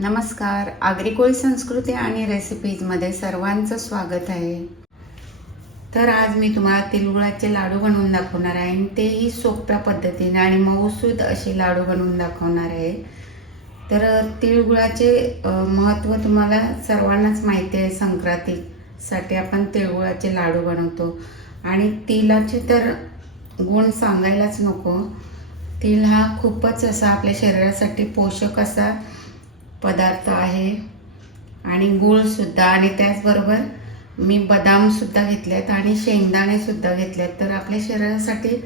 नमस्कार. आग्रिकोळी संस्कृती आणि रेसिपीजमध्ये सर्वांचं स्वागत आहे. तर आज मी तुम्हाला तिळगुळाचे लाडू बनवून दाखवणार आहे आणि तेही सोप्या पद्धतीने आणि मऊसूद असे लाडू बनवून दाखवणार आहे. तर तिळगुळाचे महत्त्व तुम्हाला सर्वांनाच माहिती आहे. संक्रांतीसाठी आपण तिळगुळाचे लाडू बनवतो. आणि तिलाचे तर गुण सांगायलाच नको. तिल हा खूपच असा आपल्या शरीरासाठी पोषक असा पदार्थ आहे. आणि गूळसुद्धा आणि त्याचबरोबर मी बदामसुद्धा घेतले आहेत आणि शेंगदाणेसुद्धा घेतले आहेत तर आपल्या शरीरासाठी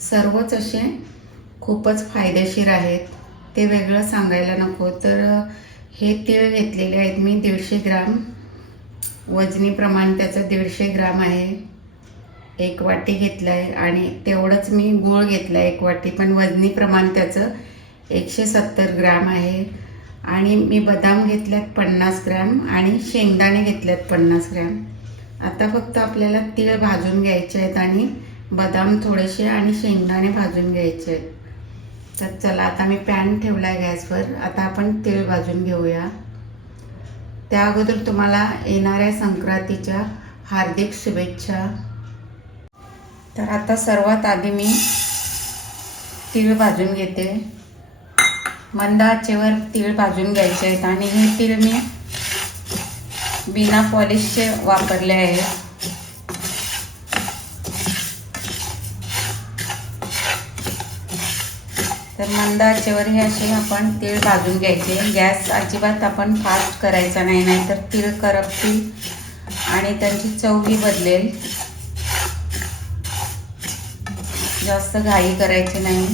सर्वच असे खूपच फायदेशीर आहेत. ते वेगळं सांगायला नको. तर हे तीळ घेतलेले आहेत मी दीडशे ग्राम. वजनी प्रमाण त्याचं दीडशे ग्राम आहे. एक वाटी घेतलं आहे आणि तेवढंच मी गूळ घेतला आहे एक वाटी. पण वजनी प्रमाण त्याचं एकशे सत्तर ग्राम आहे. आणि मी बदाम घेतल्यात पन्नास ग्रॅम आणि शेंगदाणे घेतल्यात पन्नास ग्रॅम. आता फक्त आपल्याला तीळ भाजून घ्यायचे आहेत आणि बदाम थोडेसे आणि शेंगदाणे भाजून घ्यायचे आहेत. तर चला आता मी पॅन ठेवला आहे गॅसवर. आता आपण तीळ भाजून घेऊया. त्या अगोदर तुम्हाला येणाऱ्या संक्रांतीच्या हार्दिक शुभेच्छा. तर आता सर्वात आधी मी तीळ भाजून घेते. मंद आचेवर तीळ भाजून घ्यायचे आहेत आणि हे तीळ मी बिना पॉलिशचे वापरले आहेत तर मंद आचेवर हे असे आपण तीळ भाजून घ्यायचे. गॅस अजिबात आपण फास्ट करायचा नाही नाहीतर तीळ करपतील आणि त्यांची चवही बदलेल. जास्त घाई करायची नाही.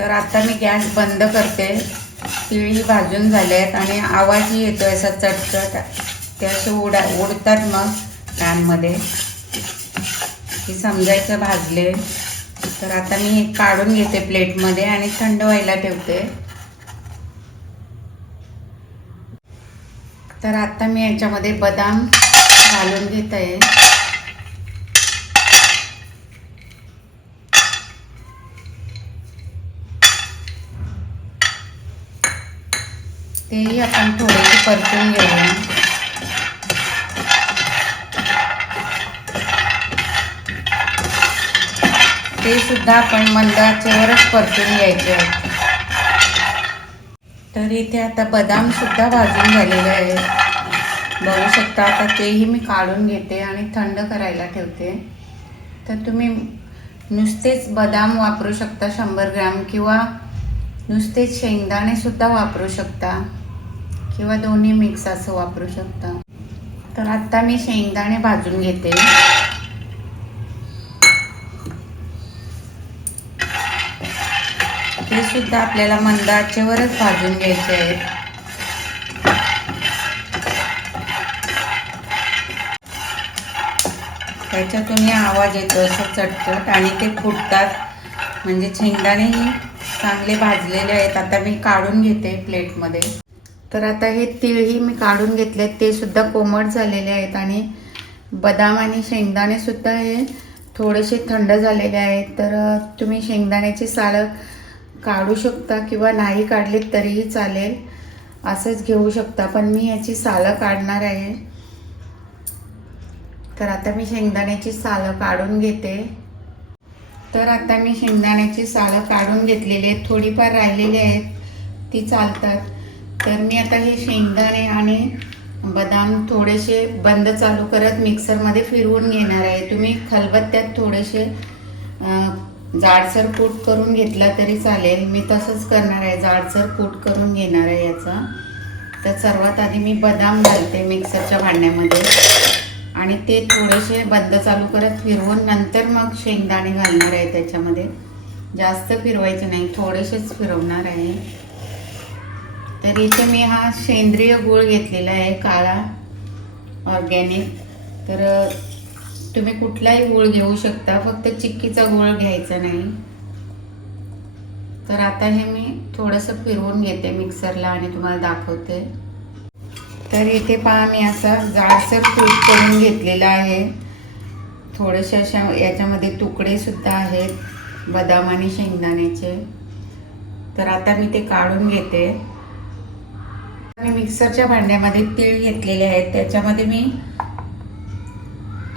तर आता मी गॅस बंद करते. तिळी भाजून झाले आहेत आणि आवाजही येतो असा चटचट. ते असे उडा उडतात मग पॅनमध्ये. की समजायचं भाजले. तर आता मी काढून घेते प्लेटमध्ये आणि थंड व्हायला ठेवते. तर आता मी याच्यामध्ये बदाम घालून घेत. आहे तेही आपण थोडेसे परतून घेऊया. ते सुद्धा आपण मंदाचेवरच परतून घ्यायचे आहेत. तर इथे आता बदाम सुद्धा भाजून झालेले आहेत. बघू शकता आता तेही मी काढून घेते आणि थंड करायला ठेवते. तर तुम्ही नुसतेच बदाम वापरू शकता शंभर ग्रॅम किंवा नुसतेच शेंगदाणे सुद्धा वापरू शकता. किंवा दोन्ही मिक्स असं वापरू शकता. तर आत्ता मी शेंगदाणे भाजून घेते. ते सुद्धा आपल्याला मंद आचेवरच भाजून घ्यायचे आहेत. त्याच्यातूनही आवाज येतो असं चटचट आणि ते फुटतात. म्हणजे शेंगदाणेही चांगले भाजलेले आहेत. आता मी काढून घेते प्लेटमध्ये तर आता हे तिळही मी काढून घेतले ते सुद्धा कोमट झालेले आहेत आणि बदाम आणि शेंगदाणे सुद्धा हे थोडेसे थंड झालेले आहेत. तर तुम्ही शेंगदाण्याची सालं काढू शकता किंवा नाही काढले तरीही चालेल. असंच घेऊ शकता पण मी याची सालं काढणार आहे. तर आता मी शेंगदाण्याची सालं काढून घेते. तर आता मी शेंगदाण्याची सालं काढून घेतलेली आहेत. थोडीफार राहिलेली आहेत. ती चालतात. तर मी आता हे शेंगदाणे आणि बदाम थोडेसे बंद चालू करत मिक्सरमध्ये फिरवून घेणार आहे. तुम्ही खलबत्त्यात थोडेसे जाडसर कूट करून घेतला तरी चालेल. मी तसंच करणार आहे. जाडसर कूट करून घेणार आहे याचा. तर सर्वात आधी मी बदाम घालते मिक्सरच्या भांड्यामध्ये. आणि ते थोडेसे बंद चालू करत फिरवून नंतर मग शेंगदाणे घालणार आहे त्याच्यामध्ये. जास्त फिरवायचे नाही. थोडेसेच फिरवणार आहे. तर इथे मी हा सेंद्रिय गूळ घेतलेला आहे काळा ऑर्गॅनिक तर तुम्ही कुठलाही गूळ घेऊ शकता फक्त चिक्कीचा गूळ घ्यायचा नाही. तर आता हे मी थोडंसं फिरवून घेते मिक्सरला आणि तुम्हाला दाखवते. तर इथे पहा मी असा जाडसर तूप करून घेतलेला आहे. थोडेसे अशा याच्यामध्ये तुकडेसुद्धा आहेत बदाम आणि शेंगदाण्याचे. तर आता मी ते काढून घेते. मी मिक्सरच्या भांड्यामध्ये तीळ घेतलेले आहेत. त्याच्यामध्ये मी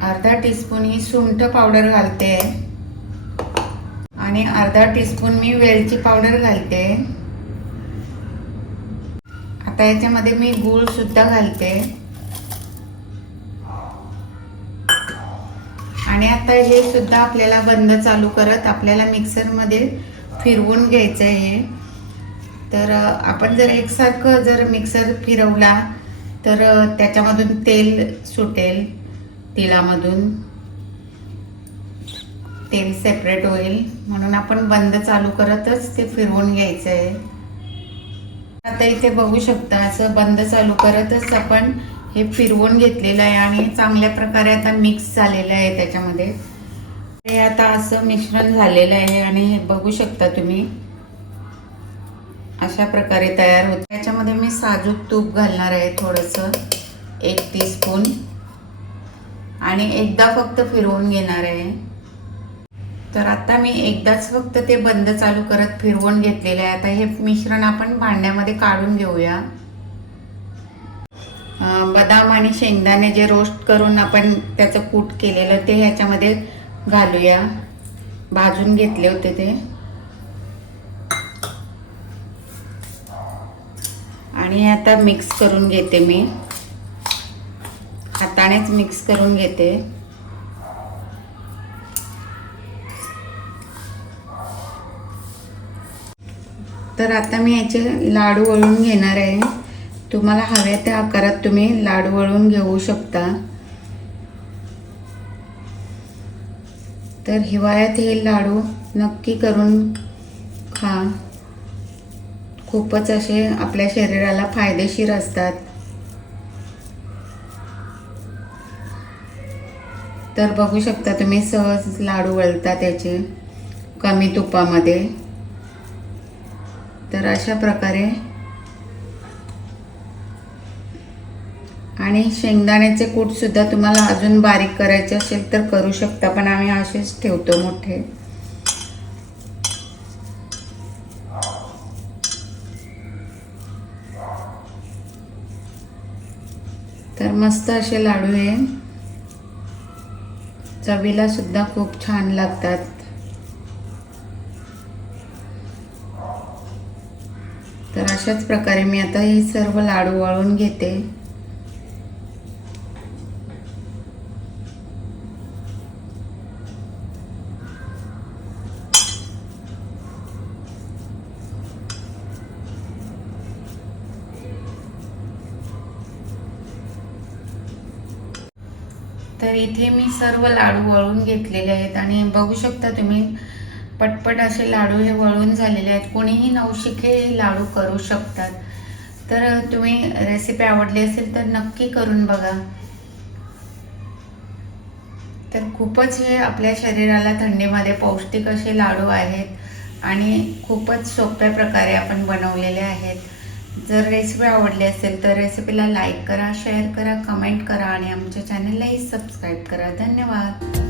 अर्धा टीस्पून ही सुंठ पावडर घालते. आणि अर्धा टीस्पून मी वेलची पावडर घालते. आता याच्यामध्ये मी गूळ सुद्धा घालते. आणि आता हे सुद्धा आपल्याला बंद चालू करत आपल्याला मिक्सरमध्ये फिरवून घ्यायचं आहे. तर आपण जर एकसारखं जर मिक्सर फिरवला तर त्याच्यामधून तेल सुटेल तिळामधून तेल सेपरेट होईल. म्हणून आपण बंद चालू करतच ते फिरवून घ्यायचं आहे आता इथे बघू शकता असं बंद चालू करतच आपण हे फिरवून घेतलेलं आहे आणि चांगल्या प्रकारे आता मिक्स झालेलं आहे त्याच्यामध्ये. हे आता असं मिश्रण झालेलं आहे आणि हे बघू शकता तुम्ही. अशा प्रकारे तयार होते. त्याच्यामध्ये मी साजूक तूप घालणार आहे थोडंसं. एक टीस्पून आणि एकदा फक्त फिरवून घेणार आहे. तर आता मी एकदाच फक्त ते बंद चालू करत फिरवून घेतलेलं आहे. आता हे मिश्रण आपण भांड्यामध्ये काढून घेऊया. बदाम आणि शेंगदाणे जे रोस्ट करून आपण त्याचं कूट केलेलं ते ह्याच्यामध्ये घालूया. भाजून घेतले होते ते. आणि आता मिक्स करून घेते मी. हातानेच मिक्स करून घेते. तर आता मी याचे लाडू वळून घेणार आहे. तुम्हाला हव्या त्या आकारात तुम्ही लाडू वळून घेऊ शकता. तर हिवाळ्यात हे लाडू नक्की करून खा. खूपच असे आपल्या शरीराला फायदेशीर असतात. तर बघू शकता तुम्ही सहज लाडू वळता त्याचे कमी तुपामध्ये. तर अशा प्रकारे. आणि शेंगदाण्याचे कूट सुद्धा तुम्हाला अजून बारीक करायचे असेल तर करू शकता पण आम्ही असेच ठेवतो मोठे. तर मस्त असे लाडू आहे. चवीला सुद्धा खूप छान लागतात. तर अशाच प्रकारे मी आता हे सर्व लाडू वळून घेते. तर इथे मी सर्व लाडू वळून घेतलेले आहेत आणि बघू शकता तुम्ही पटपट असे लाडू हे वळून झालेले आहेत. कोणीही नवशिके हे लाडू करू शकतात. तर तुम्ही रेसिपी आवडली असेल तर नक्की करून बघा. तर खूपच हे आपल्या शरीराला थंडीमध्ये पौष्टिक असे लाडू आहेत आणि खूपच सोप्या प्रकारे आपण बनवलेले आहेत. जर रेसिपी आवडली असेल तर रेसिपीला लाईक करा शेअर करा कमेंट करा आणि आमच्या चॅनललाही सबस्क्राईब करा. धन्यवाद.